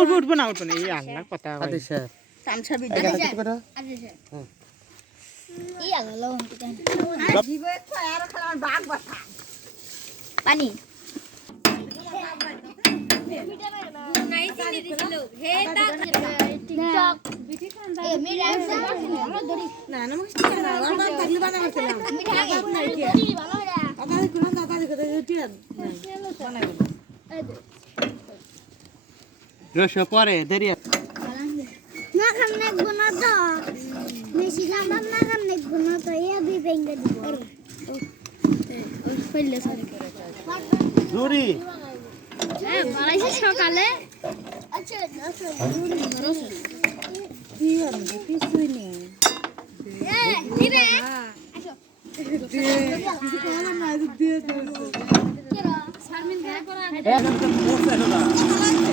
উঠবো না এই আল্লাহ কথা আদি স্যার তামসা এই বিদ্যা গাছ কি কথা আচ্ছা স্যার ই আলো লবণ কি জানি জিবে আর খেলা বাঘ বাসা পানি টিকটক এ মিরাজ আমরা ধরি না না মুখ না আমরা তাগলি বানা করছিলাম মিঠাই ভালো রে দাদা কোন দাদা দেখতে টিয়ান বানাই রস পরে দেরি না খামনে গুণ তো মেশি খাম না খামনে গুণ তো এ বি বেঙ্গে দিব ওই ফেললে সরি জুরি হ্যাঁ বানাইছে সকালে আচ্ছা কি আর কিছুই নেই এ দিবে আসো কিছু কইলাম না দিয়ে শারমিন করে একদম বসে না